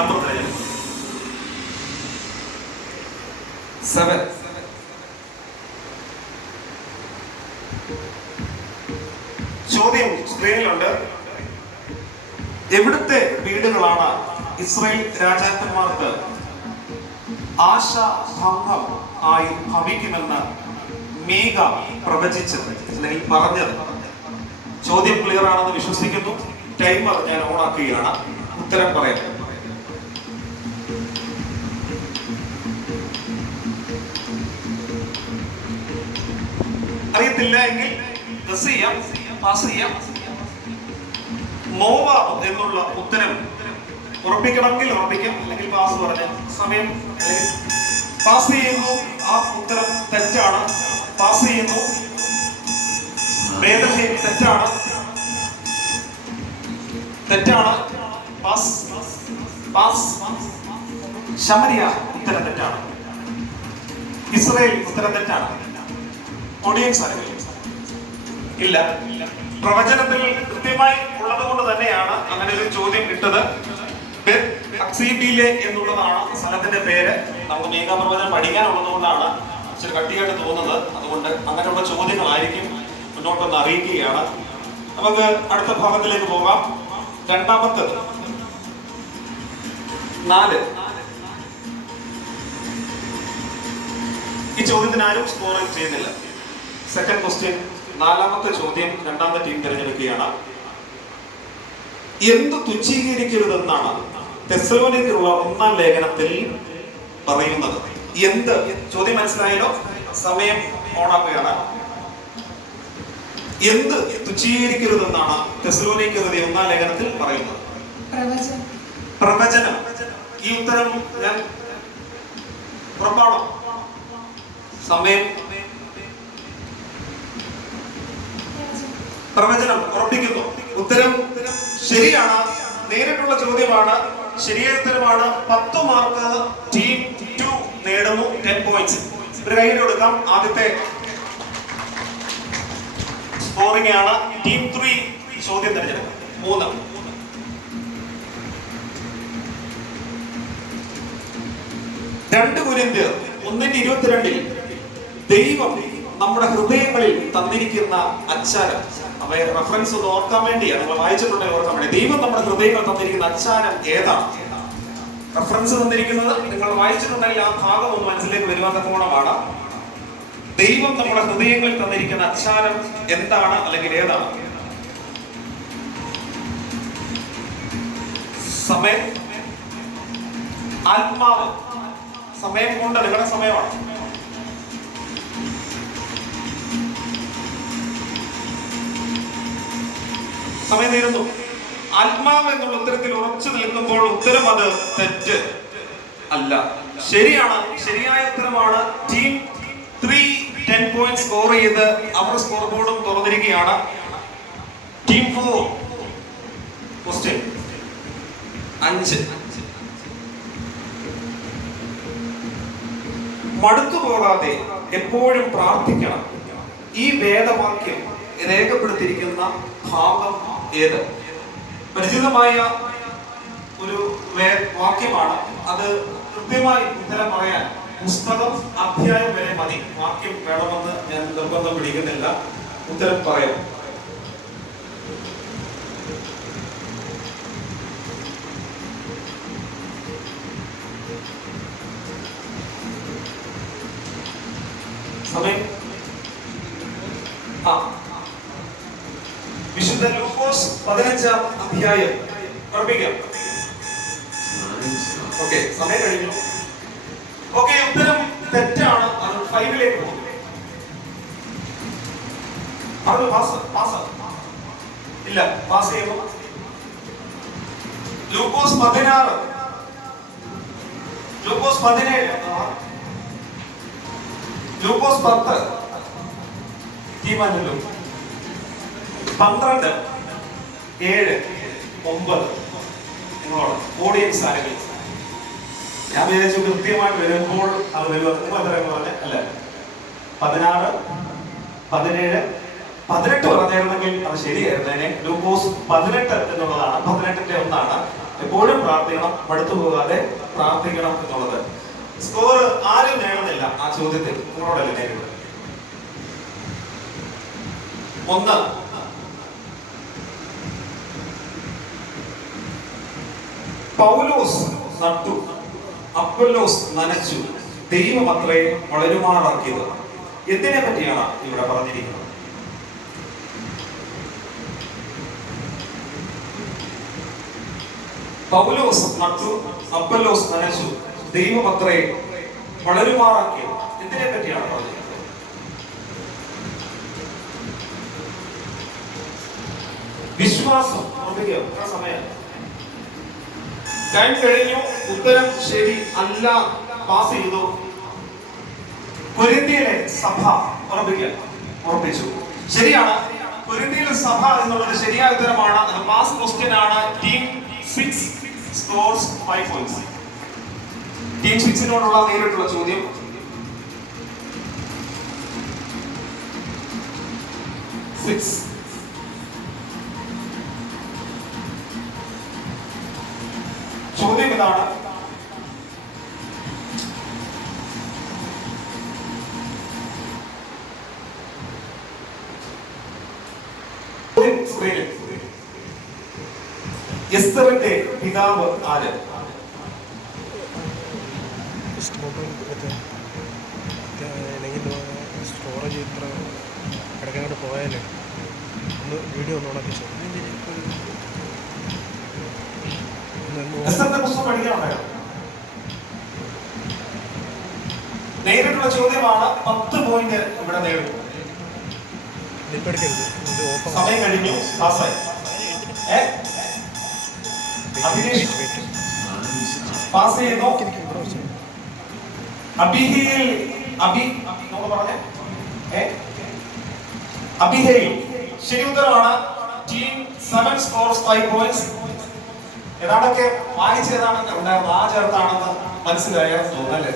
Number തിരഞ്ഞെടുക്കും. 7. ചോദ്യം സ്ക്രീനിലുണ്ട്. എവിടുത്തെ വീടുകളാണ് ഇസ്രായേൽ രാജാക്കന്മാർക്ക് ആശാഭംഗം ആയി ഭവിക്കുമെന്ന് മീക പ്രവചിച്ചത് അല്ലെങ്കിൽ പറഞ്ഞത്? ചോദ്യം ക്ലിയർ ആണെന്ന് വിശ്വസിക്കുന്നു. ടൈമർ ഞാൻ ഓണാക്കുകയാണ്. ഉത്തരം പറയാം. അറിയത്തില്ല എങ്കിൽ പാസ് ചെയ്യാം. മോവാബ് എന്നുള്ള ഉത്തരം ഉറപ്പിക്കണമെങ്കിൽ ഉറപ്പിക്കാം, അല്ലെങ്കിൽ പാസ് പറഞ്ഞ സമയം പാസ് ചെയ്യുന്നു. ആ ഉത്തരം തെറ്റാണ്. പാസ് ചെയ്യുന്നു. ബേദഹേം തെറ്റാണ്. പാസ്. ശമരിയ ഉത്തരം തെറ്റാണ്. ഇസ്രായേൽ ഉത്തരം തെറ്റാണ്. ഓഡിയൻസ് ഇല്ല. പ്രവചനത്തിൽ കൃത്യമായി ഉള്ളത് കൊണ്ട് തന്നെയാണ് അങ്ങനെ ഒരു ചോദ്യം ഇട്ടത്. അക്സീബിലെ എന്നുള്ളതാണ് സ്ഥലത്തിന്റെ പേര്. നമുക്ക് മീക പ്രവചനം പഠിക്കാനുള്ളത് കൊണ്ടാണ് ഇച്ചിരി കട്ടിയായിട്ട് തോന്നുന്നത്. അതുകൊണ്ട് അങ്ങനെയുള്ള ചോദ്യങ്ങളായിരിക്കും മുന്നോട്ടൊന്ന് അറിയിക്കുകയാണ്. നമുക്ക് അടുത്ത ഭാഗത്തിലേക്ക് പോകാം. രണ്ടാമത്തത് 4. ഈ ചോദ്യത്തിന് ആരും സ്കോർ ചെയ്യുന്നില്ല. സെക്കൻഡ് ക്വസ്റ്റ്യൻ, നാലാമത്തെ ചോദ്യം രണ്ടാമത്തെ ടീം തിരഞ്ഞെടുക്കുകയാണ്. എന്ത് തുച്ഛീകരിക്കരുതെന്നാണ് തെസ്സലോനിക്കർക്കുള്ള 1-ാം ലേഖനത്തിൽ പറയുന്നത്? എന്ത്? ചോദ്യം മനസ്സിലായല്ലോ? സമയം ഓണാക്കുകയാണ്. എന്ത് തുച്ഛീകരിക്കരുതെന്നാണ് തെസ്സലോനിക്കരുടെ 1-ാം ലേഖനത്തിൽ പറയുന്നത്? പ്രവചനം. ഈ ഉത്തരം ഞാൻ ഉറപ്പാണോ? സമയം. പ്രവചനം ഉറപ്പിക്കുന്നു. ഉത്തരം ശരിയാണ്. നേരിട്ടുള്ള ചോദ്യമാണ്. ശരിയായ ഉത്തരമാണ്. 10 മാർക്ക് ടീം 2 നേടുന്നു. 10 പോയിന്റ്സ്. ഒരു കൈയ്യടി കൊടുക്കാം. ആദ്യത്തെ സ്കോറിംഗ് ആണ്. ടീം 3 ചോദ്യം തിരഞ്ഞെടുക്കും. 3. 2 കൊരിന്ത്യർ 1:22 ദൈവം നമ്മുടെ ഹൃദയങ്ങളിൽ തന്നിരിക്കുന്ന അച്ചാരം. അവയെ റെഫറൻസ് ഒന്ന് ഓർക്കാൻ വേണ്ടിയാണ്. നിങ്ങൾ വായിച്ചിട്ടുണ്ടെങ്കിൽ ഓർക്കാൻ വേണ്ടി. ദൈവം നമ്മുടെ ഹൃദയങ്ങളിൽ തന്നിരിക്കുന്ന അച്ചാരം ഏതാണ്? റെഫറൻസ് തന്നിരിക്കുന്നത് നിങ്ങൾ വായിച്ചിട്ടുണ്ടെങ്കിൽ ആ ഭാഗം ഒന്ന് മനസ്സിലേക്ക് വരുവാൻ തക്കോണമാണ്. ദൈവം നമ്മുടെ ഹൃദയങ്ങളിൽ തന്നിരിക്കുന്ന അച്ചാരം എന്താണ് അല്ലെങ്കിൽ ഏതാണ്? സമയം. ആത്മാവ്. സമയം കൊണ്ട് നിങ്ങളുടെ സമയമാണ്. സമയം തീരുന്നു. ആത്മാവ് എന്നുള്ള ഉത്തരത്തിൽ ഉറച്ചു നിൽക്കുമ്പോൾ ഉത്തരം അത് തെറ്റ് അല്ല, ശരിയാണ്. ശരിയായ ഉത്തരമാണ്. ടീം 3 10 പോയിന്റ് സ്കോർ ചെയ്ത് അവർ സ്കോർ ബോർഡും തുറന്നിരിക്കുകയാണ്. Team 4 question 5. മടുത്തു പോകാതെ എപ്പോഴും പ്രാർത്ഥിക്കണം. ഈ വേദവാക്യം രേഖപ്പെടുത്തിയിരിക്കുന്ന ഭാഗം ഏത്? പരിചിതമായ ഒരു വാക്യമാണ്. അത് കൃത്യമായി ഉത്തരം പറയാൻ പുസ്തകം അധ്യായം വരെ മതി. വാക്യം വേണമെന്ന് ഞാൻ നിർബന്ധം പിടിക്കുന്നില്ല. ഉത്തരം പറയാം. സമയം. വിശുദ്ധ ലൂക്കോസ് 15-ാം അധ്യായം പഠിപ്പിക്കാം. ഓക്കെ, സമയം കഴിഞ്ഞു. ഓക്കെ, ഉത്തരം തെറ്റാണ്. അത് 5-ലേക്ക് പോകും. ഇല്ല, പാസ് ചെയ്യുന്നു. ലൂക്കോസ് 16, ലൂക്കോസ് 17, ലൂക്കോസ് 10, തീരുമാനമല്ലോ. 12, 7, 9 നിങ്ങളോട് ഓഡിയൻസ് ആരെങ്കിലും. ഞാൻ വിചാരിച്ചു കൃത്യമായിട്ട് വരുമ്പോൾ അത് വരുമോ. നിങ്ങൾ എത്ര പറഞ്ഞ അല്ലേ? 16, 17, 18 പറഞ്ഞിരുന്നെങ്കിൽ അത് ശരിയായിരുന്നേനെ. ലൂക്കോസ് 18 എന്നുള്ളതാണ്. 18-ന്റെ 1-ആണ്. എപ്പോഴും പ്രാർത്ഥിക്കണം, മടുത്തു പോകാതെ പ്രാർത്ഥിക്കണം എന്നുള്ളത്. സ്കോർ ആരും നേടുന്നില്ല ആ ചോദ്യത്തിൽ, നിങ്ങളോടല്ലേ നേരിടുന്നത്. 1. പൗലോസ് നട്ടു, അപ്പൊല്ലോസ് നനച്ചു, ദൈവം അത്രേ വളരുമാറാക്കിയത്. എന്തിനെ പറ്റിയാണ് ഇവിടെ പറഞ്ഞിരിക്കുന്നത്? പൗലോസ് നട്ടു, അപ്പൊല്ലോസ് നനച്ചു, ദൈവം അത്രേ വളരുമാറാക്കിയത്. എന്തിനെ പറ്റിയാണ് പറഞ്ഞിരിക്കുന്നത്? വിശ്വാസം. സമയം കഴിഞ്ഞു. ഉത്തരം ശരി അല്ല, പാസ് ചെയ്തു. കൊരിന്ത്യയിലെ സഭ ഉറപ്പിച്ചു. ശരിയാണ്. കൊരിന്ത്യയിലെ സഭ എന്നുള്ളത് ശരിയായ ഉത്തരമാണ്. അത് പാസ് ക്വസ്റ്റ്യൻ ആണ്. Team 6 scores 5 points. ടീം 6നോടുള്ള നേരിട്ടുള്ള ചോദ്യം. ചോദ്യം ഇതാണ്. എസ്തറിന്റെ പിതാവ് ആര്? സ്റ്റോറേജ് ഇത്ര ഇടയ്ക്കങ്ങോട്ട് പോയാലേ ഒന്ന് വീഡിയോ ഒന്ന് ഉണക്കിച്ചു. നേരിട്ടുള്ള ചോദ്യമാണ്. 10 പോയിന്റ് ഇവിടെ നേടും. സമയം കഴിഞ്ഞു. പാസ് ചെയ്യുന്നു. അബിഹയിൽ ശരി ഉത്തരമാണ്. Team 7 scores 5 points. ഏതാണ്ടൊക്കെ വായിച്ചേതാണൊക്കെ ഉണ്ടായിരുന്നു. ആ ചേർത്താണെന്ന് മനസ്സിലായ തോന്നല്ലേ?